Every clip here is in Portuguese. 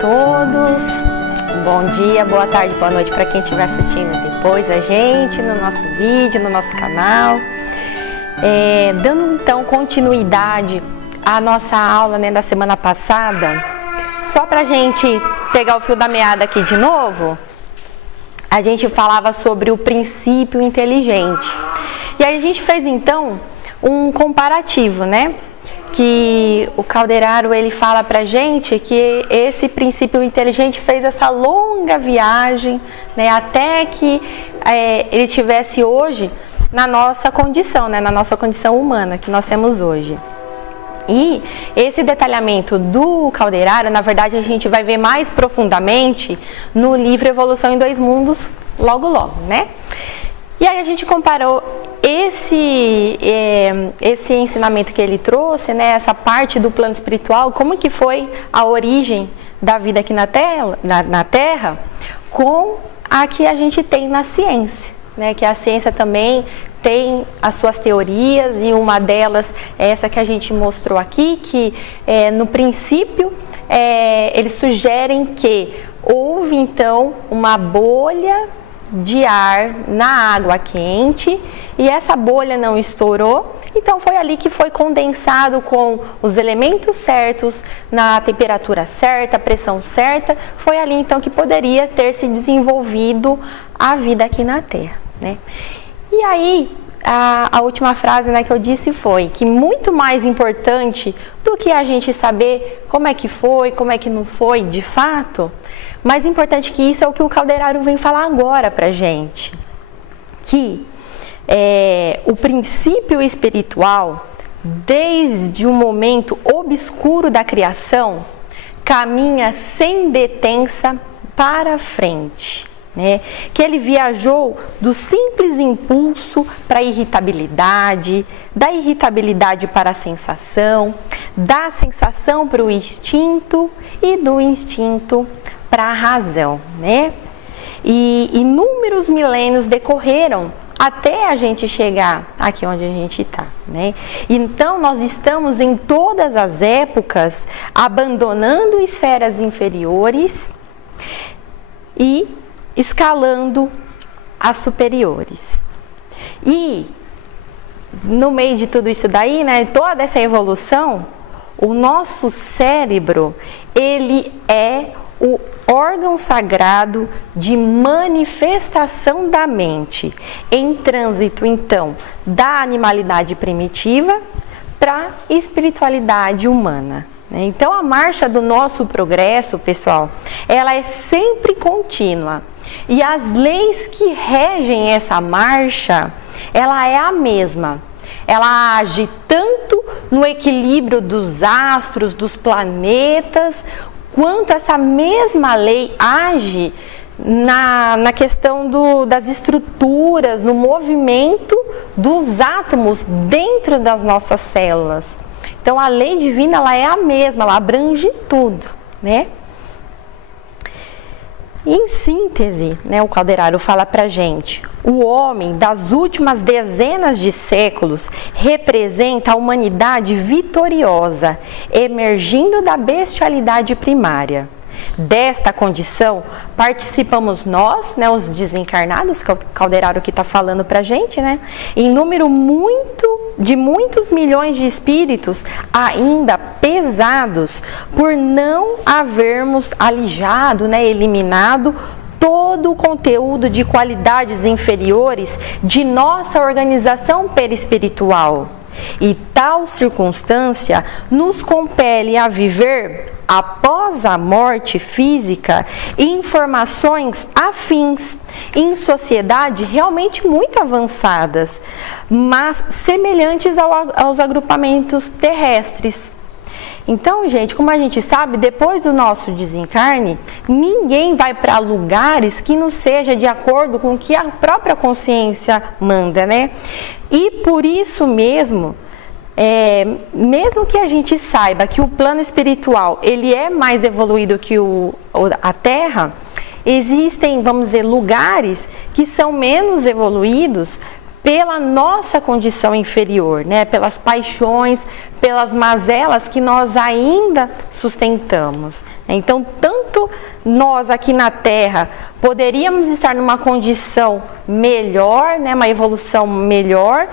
todos, bom dia, boa tarde, boa noite para quem estiver assistindo depois a gente no nosso vídeo, no nosso canal. Dando então continuidade à nossa aula, né, da semana passada, só para a gente pegar o fio da meada aqui de novo, a gente falava sobre o princípio inteligente. E aí a gente fez então um comparativo, né? Que o Calderaro ele fala pra gente que esse princípio inteligente fez essa longa viagem, né, até que ele estivesse hoje na nossa condição, né, na nossa condição humana que nós temos hoje. E esse detalhamento do Calderaro, na verdade, a gente vai ver mais profundamente no livro Evolução em Dois Mundos, logo logo, né? E aí a gente comparou esse ensinamento que ele trouxe, né, essa parte do plano espiritual, como que foi a origem da vida aqui na Terra, com a que a gente tem na ciência, né, que a ciência também tem as suas teorias, e uma delas é essa que a gente mostrou aqui, que no princípio eles sugerem que houve então uma bolha de ar na água quente e essa bolha não estourou, então foi ali que foi condensado com os elementos certos, na temperatura certa, pressão certa, foi ali então que poderia ter se desenvolvido a vida aqui na Terra, né? E aí a última frase, né, que eu disse foi que muito mais importante do que a gente saber como é que foi, como é que não foi de fato, mais importante que isso é o que o Calderaro vem falar agora pra gente, que o princípio espiritual, desde o momento obscuro da criação, caminha sem detença para frente, né? Que ele viajou do simples impulso para a irritabilidade, da irritabilidade para a sensação, da sensação para o instinto e do instinto para a razão, né? E inúmeros milênios decorreram até a gente chegar aqui onde a gente está, né? Então nós estamos em todas as épocas abandonando esferas inferiores e escalando as superiores. E no meio de tudo isso daí, né, toda essa evolução, o nosso cérebro, ele é o órgão sagrado de manifestação da mente, em trânsito então da animalidade primitiva para a espiritualidade humana. Então a marcha do nosso progresso, pessoal, ela é sempre contínua. E as leis que regem essa marcha, ela é a mesma. Ela age tanto no equilíbrio dos astros, dos planetas, quanto essa mesma lei age na questão das estruturas, no movimento dos átomos dentro das nossas células. Então a lei divina, ela é a mesma, ela abrange tudo, né? Em síntese, né, o Calderaro fala pra gente, o homem das últimas dezenas de séculos representa a humanidade vitoriosa, emergindo da bestialidade primária. Desta condição, participamos nós, né, os desencarnados, que é o Calderaro que está falando pra gente, né, em número de muitos milhões de espíritos ainda pesados por não havermos alijado, né, eliminado todo o conteúdo de qualidades inferiores de nossa organização perispiritual. E tal circunstância nos compele a viver, após a morte física, informações afins, em sociedade realmente muito avançadas, mas semelhantes aos agrupamentos terrestres. Então, gente, como a gente sabe, depois do nosso desencarne, ninguém vai para lugares que não seja de acordo com o que a própria consciência manda, né? E por isso mesmo, mesmo que a gente saiba que o plano espiritual ele é mais evoluído que a Terra, existem, vamos dizer, lugares que são menos evoluídos pela nossa condição inferior, né? Pelas paixões, pelas mazelas que nós ainda sustentamos. Então, tanto nós aqui na Terra poderíamos estar numa condição melhor, né? Uma evolução melhor,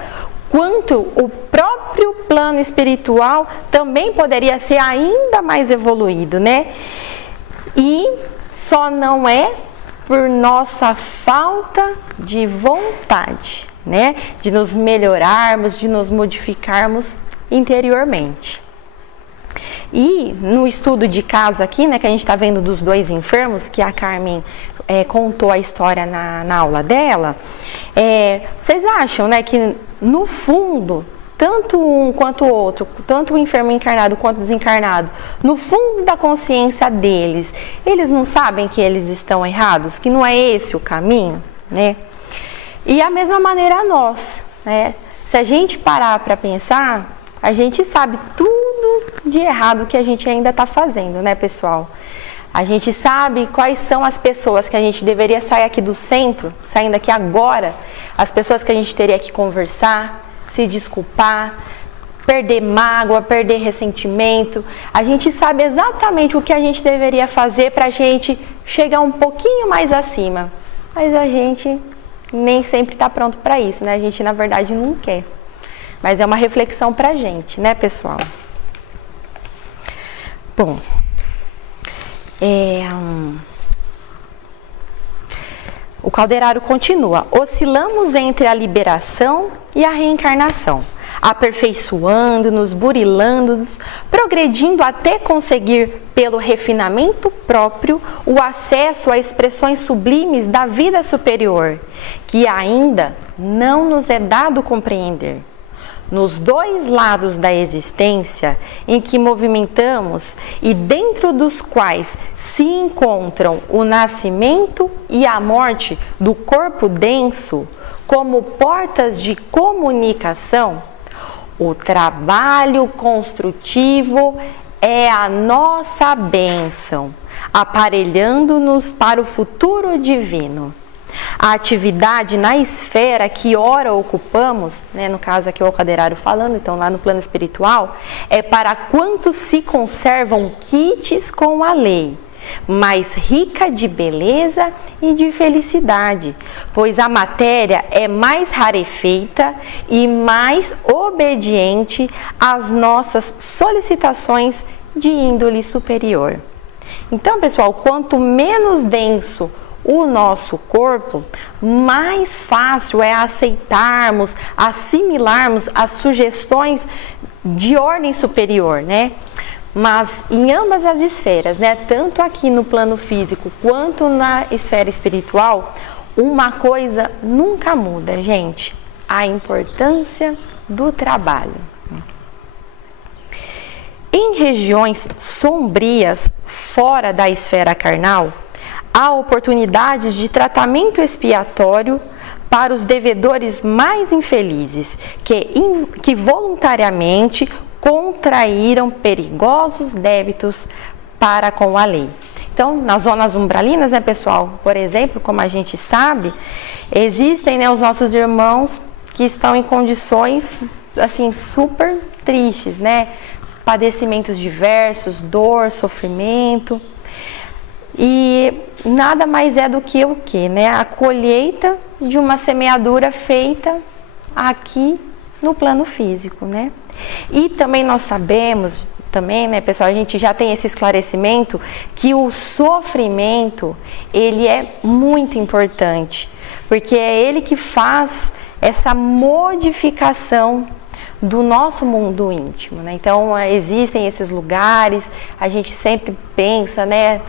quanto o próprio plano espiritual também poderia ser ainda mais evoluído, né? E só não é por nossa falta de vontade, né? De nos melhorarmos, de nos modificarmos interiormente. E no estudo de caso aqui, né, que a gente está vendo dos dois enfermos, que a Carmen contou a história na aula dela, vocês acham, né, que no fundo, tanto um quanto o outro, tanto o enfermo encarnado quanto o desencarnado, no fundo da consciência deles, eles não sabem que eles estão errados, que não é esse o caminho, né? E a mesma maneira nós, né? Se a gente parar para pensar, a gente sabe tudo de errado que a gente ainda está fazendo, né, pessoal? A gente sabe quais são as pessoas que a gente deveria sair aqui do centro, saindo aqui agora, as pessoas que a gente teria que conversar, se desculpar, perder mágoa, perder ressentimento. A gente sabe exatamente o que a gente deveria fazer para a gente chegar um pouquinho mais acima. Mas a gente nem sempre está pronto para isso, né? A gente, na verdade, não quer. Mas é uma reflexão para a gente, né, pessoal? Bom, o Calderaro continua: oscilamos entre a liberação e a reencarnação, aperfeiçoando-nos, burilando-nos, progredindo até conseguir, pelo refinamento próprio, o acesso a expressões sublimes da vida superior, que ainda não nos é dado compreender. Nos dois lados da existência em que movimentamos e dentro dos quais se encontram o nascimento e a morte do corpo denso, como portas de comunicação, o trabalho construtivo é a nossa bênção, aparelhando-nos para o futuro divino. A atividade na esfera que ora ocupamos, né, no caso aqui o Calderaro falando, então lá no plano espiritual, é para quantos se conservam quites com a lei, mais rica de beleza e de felicidade, pois a matéria é mais rarefeita e mais obediente às nossas solicitações de índole superior. Então, pessoal, quanto menos denso o nosso corpo, mais fácil é aceitarmos, assimilarmos as sugestões de ordem superior, né? Mas em ambas as esferas, né, tanto aqui no plano físico quanto na esfera espiritual, uma coisa nunca muda, gente: a importância do trabalho. Em regiões sombrias, fora da esfera carnal, há oportunidades de tratamento expiatório para os devedores mais infelizes, que voluntariamente contraíram perigosos débitos para com a lei. Então, nas zonas umbralinas, né, pessoal, por exemplo, como a gente sabe, existem, né, os nossos irmãos que estão em condições, assim, super tristes, né? Padecimentos diversos, dor, sofrimento. E nada mais é do que o quê, né? A colheita de uma semeadura feita aqui no plano físico, né? E também nós sabemos, também, né, pessoal, a gente já tem esse esclarecimento que o sofrimento, ele é muito importante, porque é ele que faz essa modificação do nosso mundo íntimo, né? Então, existem esses lugares, a gente sempre pensa, né,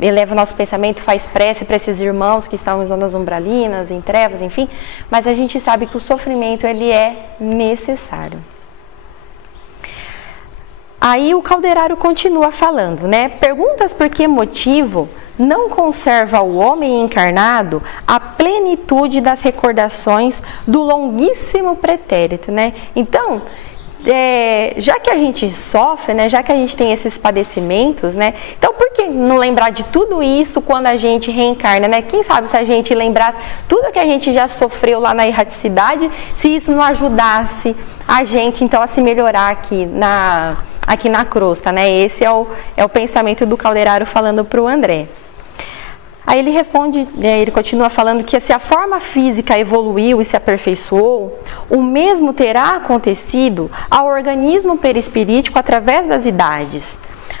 eleva o nosso pensamento, faz prece para esses irmãos que estão em zonas umbralinas, em trevas, enfim, mas a gente sabe que o sofrimento, ele é necessário. Aí o Calderaro continua falando, né? Perguntas por que motivo não conserva o homem encarnado a plenitude das recordações do longuíssimo pretérito, né? Então, já que a gente sofre, né, já que a gente tem esses padecimentos, né, então por que não lembrar de tudo isso quando a gente reencarna, né? Quem sabe se a gente lembrasse tudo que a gente já sofreu lá na erraticidade, se isso não ajudasse a gente, então, a se melhorar aqui na crosta, né? Esse é o pensamento do Calderaro falando para o André. Aí ele responde, ele continua falando que se a forma física evoluiu e se aperfeiçoou, o mesmo terá acontecido ao organismo perispirítico através das idades.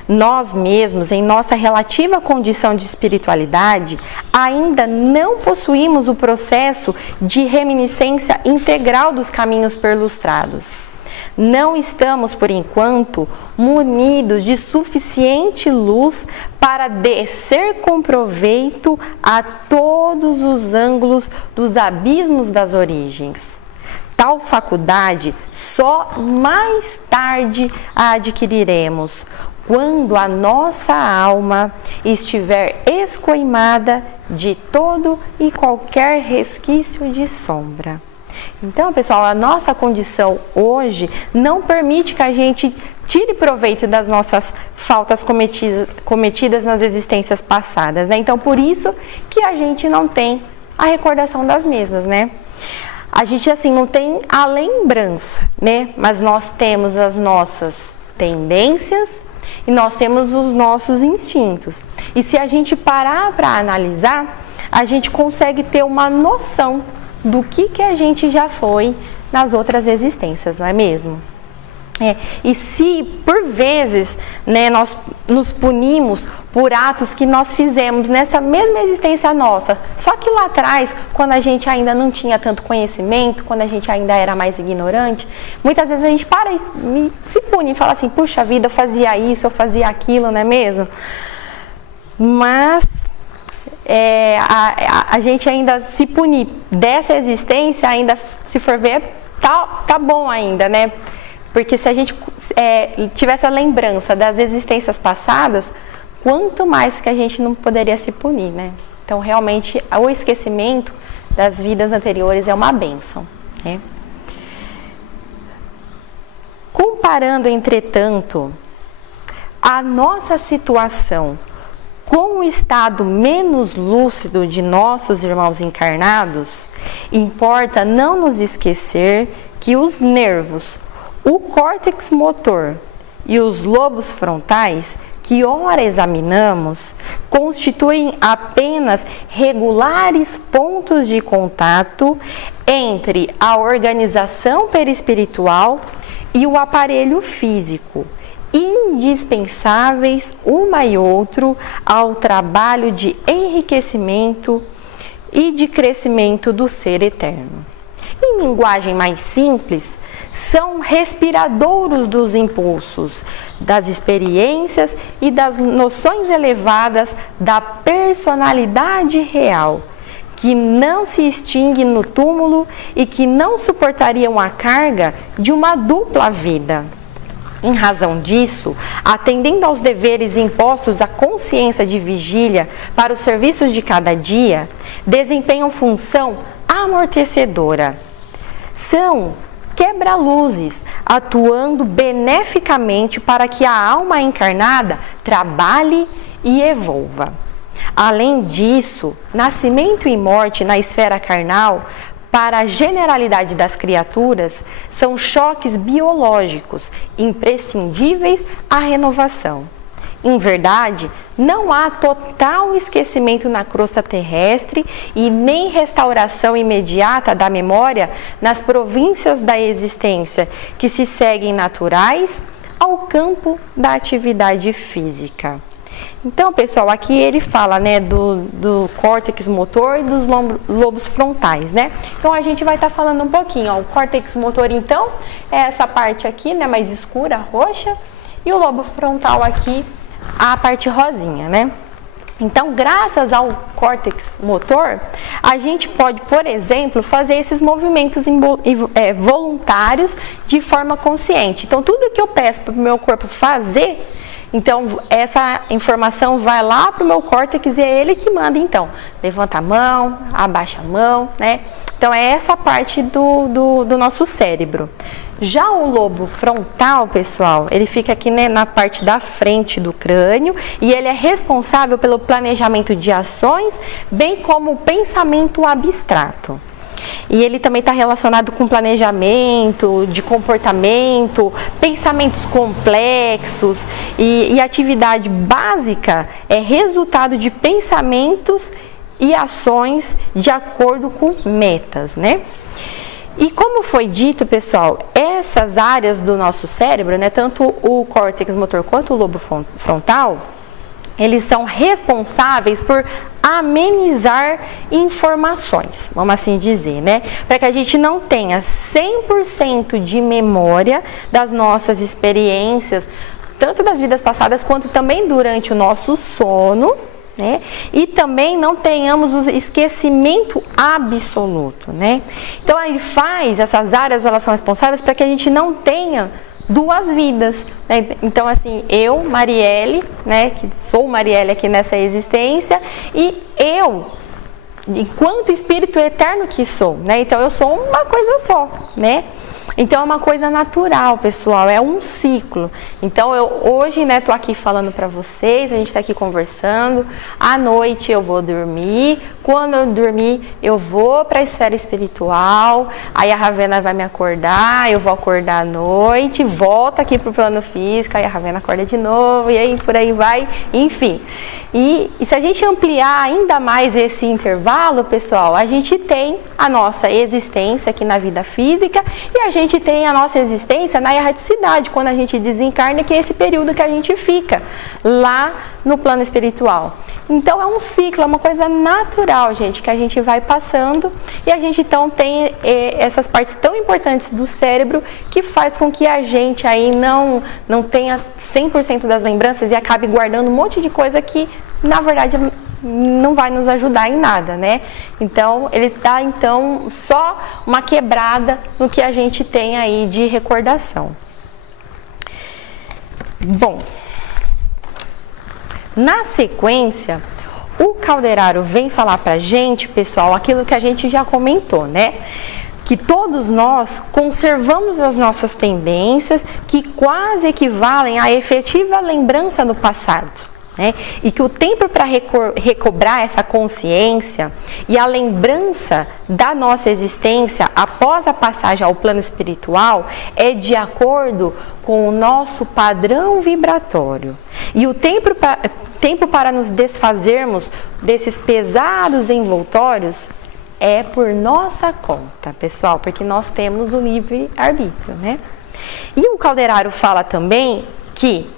Nós mesmos, em nossa relativa condição de espiritualidade, ainda não possuímos o processo de reminiscência integral dos caminhos perlustrados. Não estamos, por enquanto, munidos de suficiente luz para descer com proveito a todos os ângulos dos abismos das origens. Tal faculdade só mais tarde a adquiriremos, quando a nossa alma estiver escoimada de todo e qualquer resquício de sombra. Então, pessoal, a nossa condição hoje não permite que a gente tire proveito das nossas faltas cometidas nas existências passadas, né? Então, por isso que a gente não tem a recordação das mesmas, né? A gente, assim, não tem a lembrança, né? Mas nós temos as nossas tendências e nós temos os nossos instintos. E se a gente parar para analisar, a gente consegue ter uma noção do que a gente já foi nas outras existências, não é mesmo? E se por vezes, né, nós nos punimos por atos que nós fizemos nessa mesma existência nossa, só que lá atrás, quando a gente ainda não tinha tanto conhecimento, quando a gente ainda era mais ignorante, muitas vezes a gente para e se pune e fala assim, puxa vida, eu fazia isso, eu fazia aquilo, não é mesmo? Mas a gente ainda se punir dessa existência, ainda se for ver, tá bom ainda, né? Porque se a gente tivesse a lembrança das existências passadas, quanto mais que a gente não poderia se punir, né? Então, realmente, o esquecimento das vidas anteriores é uma bênção, né? Comparando, entretanto, a nossa situação com o estado menos lúcido de nossos irmãos encarnados, importa não nos esquecer que os nervos, o córtex motor e os lobos frontais, que ora examinamos, constituem apenas regulares pontos de contato entre a organização perispiritual e o aparelho físico, indispensáveis uma e outro ao trabalho de enriquecimento e de crescimento do ser eterno. Em linguagem mais simples, são respiradouros dos impulsos, das experiências e das noções elevadas da personalidade real, que não se extingue no túmulo e que não suportariam a carga de uma dupla vida. Em razão disso, atendendo aos deveres impostos à consciência de vigília para os serviços de cada dia, desempenham função amortecedora. São quebra-luzes, atuando beneficamente para que a alma encarnada trabalhe e evolva. Além disso, nascimento e morte na esfera carnal, para a generalidade das criaturas, são choques biológicos imprescindíveis à renovação. Em verdade, não há total esquecimento na crosta terrestre e nem restauração imediata da memória nas províncias da existência que se seguem naturais ao campo da atividade física. Então, pessoal, aqui ele fala, né, do córtex motor e dos lobos frontais, né? Então, a gente vai estar falando um pouquinho, ó. O córtex motor, então, é essa parte aqui, né, mais escura, roxa, e o lobo frontal aqui, a parte rosinha, né? Então, graças ao córtex motor, a gente pode, por exemplo, fazer esses movimentos voluntários de forma consciente. Então, tudo que eu peço para o meu corpo fazer, Então, essa informação vai lá para o meu córtex e é ele que manda, então. Levanta a mão, abaixa a mão, né? Então, é essa parte do nosso cérebro. Já o lobo frontal, pessoal, ele fica aqui, né, na parte da frente do crânio e ele é responsável pelo planejamento de ações, bem como o pensamento abstrato. E ele também está relacionado com planejamento, de comportamento, pensamentos complexos e atividade básica é resultado de pensamentos e ações de acordo com metas, né? E como foi dito, pessoal, essas áreas do nosso cérebro, né, tanto o córtex motor quanto o lobo frontal, eles são responsáveis por amenizar informações, vamos assim dizer, né? Para que a gente não tenha 100% de memória das nossas experiências, tanto das vidas passadas quanto também durante o nosso sono, né? E também não tenhamos o esquecimento absoluto, né? Então ele faz, essas áreas, elas são responsáveis para que a gente não tenha duas vidas, né? Então assim, eu, Marielle, né, que sou Marielle aqui nessa existência, e eu, enquanto espírito eterno que sou, né? Então eu sou uma coisa só, né? Então é uma coisa natural, pessoal, é um ciclo. Então eu hoje, né, tô aqui falando para vocês, a gente tá aqui conversando. À noite eu vou dormir. Quando eu dormir, eu vou para a esfera espiritual. Aí a Ravena vai me acordar, eu vou acordar à noite, volta aqui pro plano físico, aí a Ravena acorda de novo e aí por aí vai, enfim. E se a gente ampliar ainda mais esse intervalo, pessoal, a gente tem a nossa existência aqui na vida física e a gente tem a nossa existência na erraticidade, quando a gente desencarna, que é esse período que a gente fica lá no plano espiritual. Então é um ciclo, é uma coisa natural, gente, que a gente vai passando e a gente então tem essas partes tão importantes do cérebro que faz com que a gente aí não tenha 100% das lembranças e acabe guardando um monte de coisa que, na verdade, não vai nos ajudar em nada, né? Então, ele dá, então, só uma quebrada no que a gente tem aí de recordação. Bom, na sequência, o Calderaro vem falar pra gente, pessoal, aquilo que a gente já comentou, né? Que todos nós conservamos as nossas tendências que quase equivalem à efetiva lembrança do passado, né? E que o tempo para recobrar essa consciência e a lembrança da nossa existência após a passagem ao plano espiritual é de acordo com o nosso padrão vibratório. E o tempo para nos desfazermos desses pesados envoltórios é por nossa conta, pessoal, porque nós temos o livre-arbítrio, né? E o Calderaro fala também que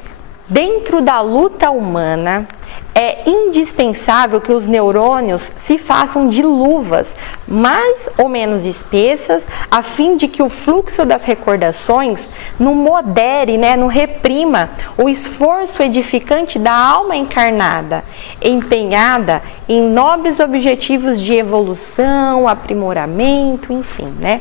dentro da luta humana é indispensável que os neurônios se façam de luvas mais ou menos espessas, a fim de que o fluxo das recordações não modere, né, não reprima o esforço edificante da alma encarnada, empenhada em nobres objetivos de evolução, aprimoramento, enfim, né?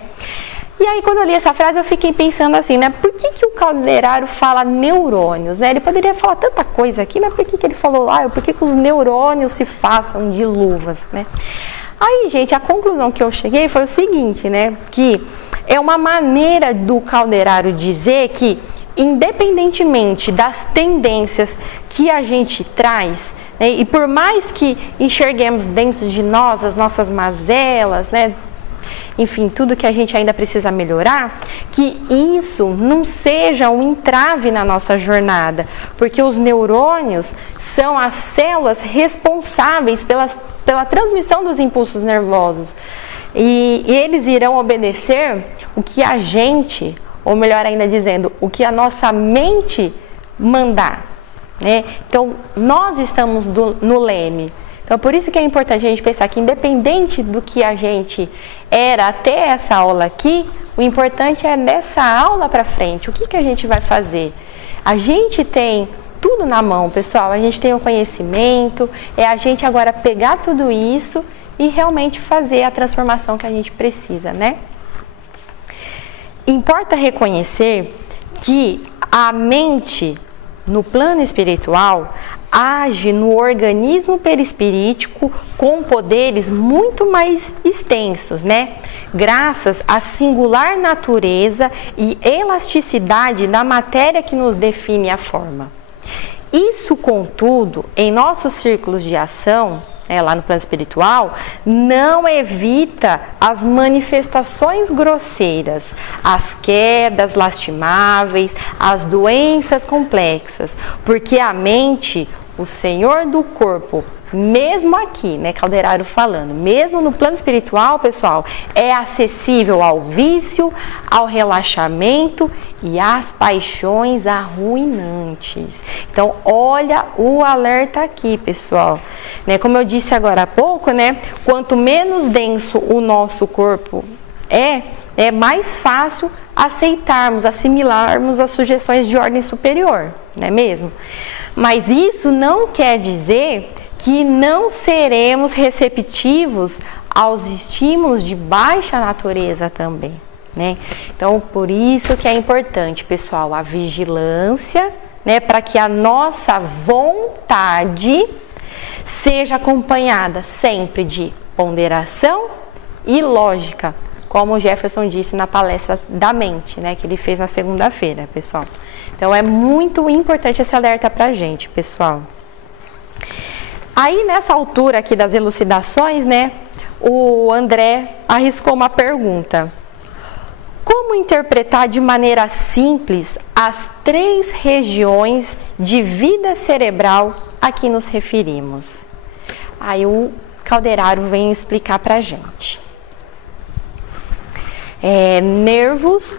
E aí, quando eu li essa frase, eu fiquei pensando assim, né? Por que o Calderaro fala neurônios, né? Ele poderia falar tanta coisa aqui, mas por que ele falou, por que os neurônios se façam de luvas, né? Aí, gente, a conclusão que eu cheguei foi o seguinte, né? Que é uma maneira do Calderaro dizer que, independentemente das tendências que a gente traz, né? E por mais que enxerguemos dentro de nós as nossas mazelas, né? Enfim, tudo que a gente ainda precisa melhorar, que isso não seja um entrave na nossa jornada, porque os neurônios são as células responsáveis pela transmissão dos impulsos nervosos e eles irão obedecer o que a gente, ou melhor ainda dizendo, o que a nossa mente mandar, né? Então, nós estamos no leme. Então, por isso que é importante a gente pensar que, independente do que a gente era até essa aula aqui, o importante é dessa aula para frente. O que a gente vai fazer? A gente tem tudo na mão, pessoal. A gente tem o conhecimento, é a gente agora pegar tudo isso e realmente fazer a transformação que a gente precisa, né? Importa reconhecer que a mente no plano espiritual, age no organismo perispirítico com poderes muito mais extensos, né? Graças à singular natureza e elasticidade da matéria que nos define a forma. Isso, contudo, em nossos círculos de ação, lá no plano espiritual, não evita as manifestações grosseiras, as quedas lastimáveis, as doenças complexas, porque a mente, o senhor do corpo, mesmo aqui, né, Calderaro falando, mesmo no plano espiritual, pessoal, é acessível ao vício, ao relaxamento e às paixões arruinantes. Então, olha o alerta aqui, pessoal. Né, como eu disse agora há pouco, né, quanto menos denso o nosso corpo é mais fácil aceitarmos, assimilarmos as sugestões de ordem superior, não é mesmo? Mas isso não quer dizer que não seremos receptivos aos estímulos de baixa natureza também, né? Então, por isso que é importante, pessoal, a vigilância, né, para que a nossa vontade seja acompanhada sempre de ponderação e lógica, como o Jefferson disse na palestra da mente, né, que ele fez na segunda-feira, pessoal. Então, é muito importante esse alerta para a gente, pessoal. Aí, nessa altura aqui das elucidações, né, o André arriscou uma pergunta. Como interpretar de maneira simples as 3 regiões de vida cerebral a que nos referimos? Aí o Calderaro vem explicar para a gente. Nervos,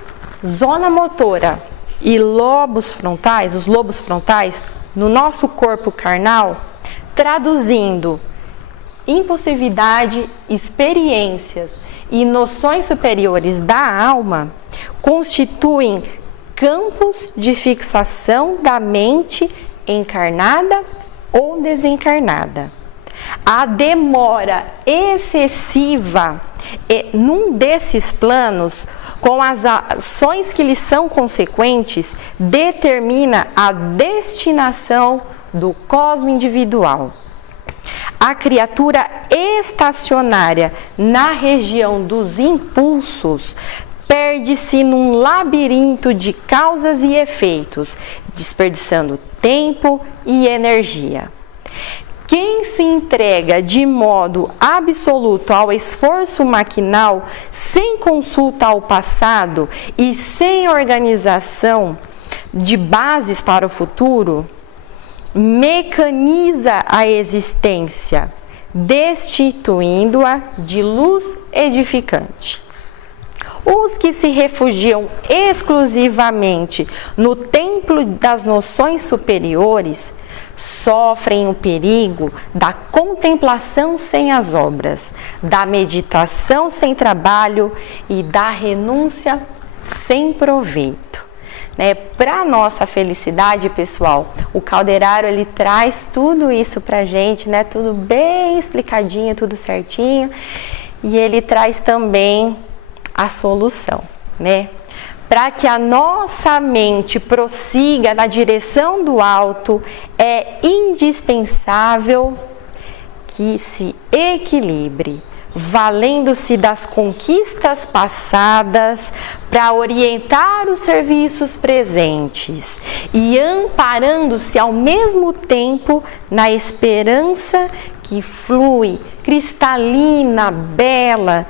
zona motora e lobos frontais, os lobos frontais, no nosso corpo carnal, traduzindo impulsividade, experiências e noções superiores da alma, constituem campos de fixação da mente encarnada ou desencarnada. A demora excessiva num desses planos, com as ações que lhes são consequentes, determina a destinação do cosmo individual. A criatura estacionária na região dos impulsos perde-se num labirinto de causas e efeitos, desperdiçando tempo e energia. Quem se entrega de modo absoluto ao esforço maquinal, sem consulta ao passado e sem organização de bases para o futuro, mecaniza a existência, destituindo-a de luz edificante. Os que se refugiam exclusivamente no templo das noções superiores sofrem o perigo da contemplação sem as obras, da meditação sem trabalho e da renúncia sem proveito. Para nossa felicidade, pessoal, o Calderaro ele traz tudo isso para a gente, né? Tudo bem explicadinho, tudo certinho, e ele traz também a solução, né? Para que a nossa mente prossiga na direção do alto, é indispensável que se equilibre, valendo-se das conquistas passadas para orientar os serviços presentes e amparando-se ao mesmo tempo na esperança que flui cristalina, bela,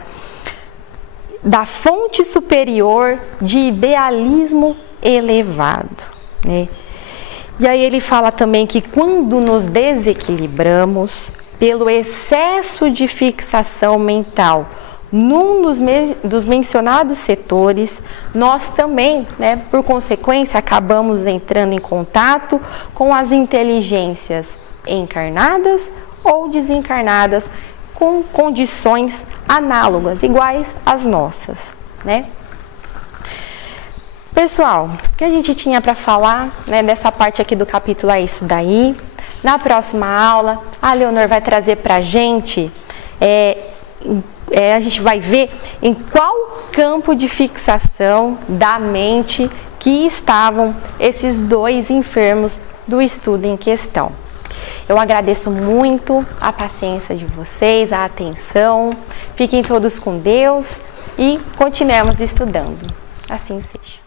da fonte superior de idealismo elevado, né? E aí ele fala também que quando nos desequilibramos pelo excesso de fixação mental num dos mencionados setores, nós também, né, por consequência, acabamos entrando em contato com as inteligências encarnadas ou desencarnadas com condições análogas, iguais às nossas, né? Pessoal, o que a gente tinha para falar, né, dessa parte aqui do capítulo é isso daí. Na próxima aula, a Leonor vai trazer para a gente a gente vai ver em qual campo de fixação da mente que estavam esses dois enfermos do estudo em questão. Eu agradeço muito a paciência de vocês, a atenção. Fiquem todos com Deus e continuemos estudando. Assim seja.